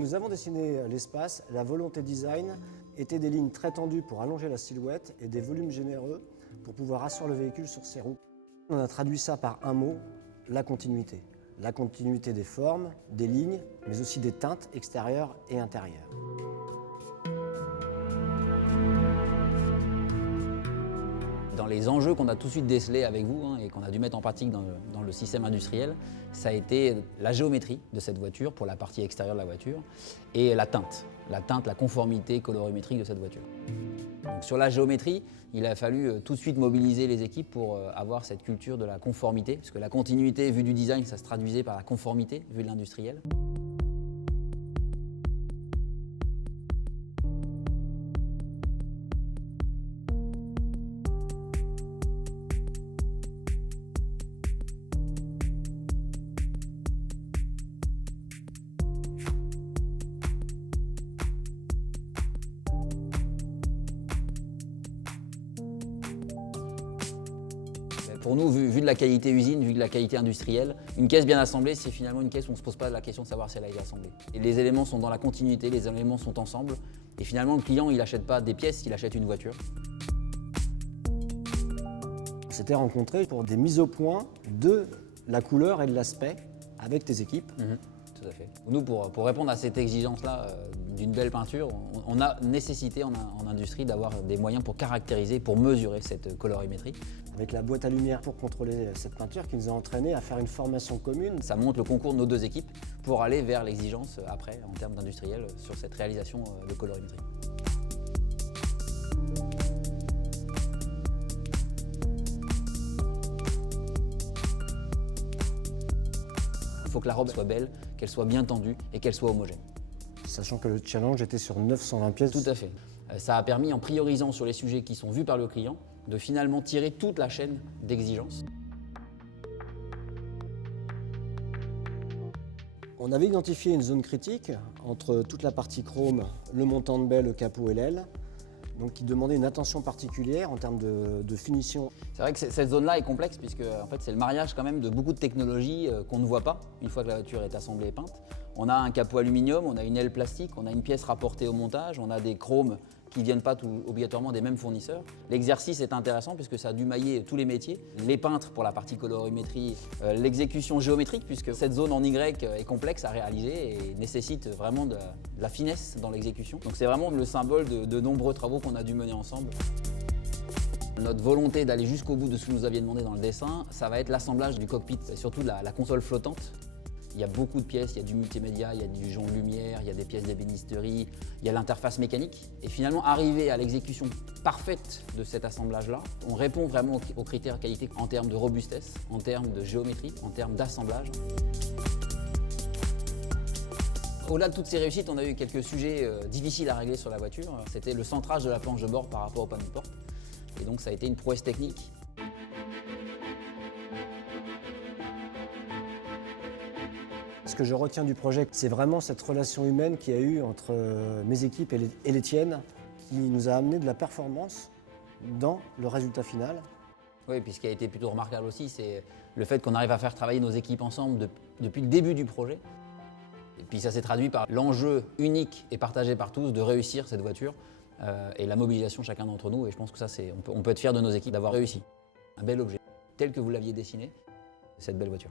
nous avons dessiné l'espace, la volonté design était des lignes très tendues pour allonger la silhouette et des volumes généreux pour pouvoir asseoir le véhicule sur ses roues. On a traduit ça par un mot, la continuité. La continuité des formes, des lignes, mais aussi des teintes extérieures et intérieures. Dans les enjeux qu'on a tout de suite décelés avec vous et qu'on a dû mettre en pratique dans le système industriel, ça a été la géométrie de cette voiture pour la partie extérieure de la voiture et la teinte, la conformité colorimétrique de cette voiture. Donc sur la géométrie, il a fallu tout de suite mobiliser les équipes pour avoir cette culture de la conformité, parce que la continuité vue du design, ça se traduisait par la conformité vue de l'industriel. Pour nous, vu de la qualité usine, vu de la qualité industrielle, une caisse bien assemblée, c'est finalement une caisse où on ne se pose pas la question de savoir si elle a été assemblée. Et les éléments sont dans la continuité, les éléments sont ensemble. Et finalement, le client, il n'achète pas des pièces, il achète une voiture. On s'était rencontrés pour des mises au point de la couleur et de l'aspect avec tes équipes. Tout à fait. Nous, pour répondre à cette exigence-là d'une belle peinture, on a nécessité en industrie d'avoir des moyens pour caractériser, pour mesurer cette colorimétrie. Avec la boîte à lumière pour contrôler cette peinture qui nous a entraînés à faire une formation commune. Ça montre le concours de nos deux équipes pour aller vers l'exigence après, en termes d'industriel, sur cette réalisation de colorimétrie. Il faut que la robe soit belle, qu'elle soit bien tendue et qu'elle soit homogène. Sachant que le challenge était sur 920 pièces. Tout à fait. Ça a permis, en priorisant sur les sujets qui sont vus par le client, de finalement tirer toute la chaîne d'exigence. On avait identifié une zone critique entre toute la partie chrome, le montant de baie, le capot et l'aile, donc qui demandait une attention particulière en termes de finition. C'est vrai que cette zone-là est complexe puisque en fait, c'est le mariage quand même de beaucoup de technologies qu'on ne voit pas une fois que la voiture est assemblée et peinte. On a un capot aluminium, on a une aile plastique, on a une pièce rapportée au montage, on a des chromes qui ne viennent pas obligatoirement des mêmes fournisseurs. L'exercice est intéressant puisque ça a dû mailler tous les métiers. Les peintres pour la partie colorimétrie, l'exécution géométrique puisque cette zone en Y est complexe à réaliser et nécessite vraiment de la finesse dans l'exécution. Donc c'est vraiment le symbole de nombreux travaux qu'on a dû mener ensemble. Notre volonté d'aller jusqu'au bout de ce que nous aviez demandé dans le dessin, ça va être l'assemblage du cockpit, et surtout de la console flottante. Il y a beaucoup de pièces, il y a du multimédia, il y a du jonc de lumière, il y a des pièces d'ébénisterie, il y a l'interface mécanique. Et finalement, arriver à l'exécution parfaite de cet assemblage-là, on répond vraiment aux critères qualité en termes de robustesse, en termes de géométrie, en termes d'assemblage. Au-delà de toutes ces réussites, on a eu quelques sujets difficiles à régler sur la voiture. C'était le centrage de la planche de bord par rapport au panneau de porte. Et donc ça a été une prouesse technique. Ce que je retiens du projet, c'est vraiment cette relation humaine qu'il y a eu entre mes équipes et les tiennes, qui nous a amené de la performance dans le résultat final. Oui, puis ce qui a été plutôt remarquable aussi, c'est le fait qu'on arrive à faire travailler nos équipes ensemble depuis le début du projet. Et puis ça s'est traduit par l'enjeu unique et partagé par tous de réussir cette voiture et la mobilisation de chacun d'entre nous. Et je pense que ça, on peut être fier de nos équipes d'avoir réussi. Un bel objet, tel que vous l'aviez dessiné, cette belle voiture.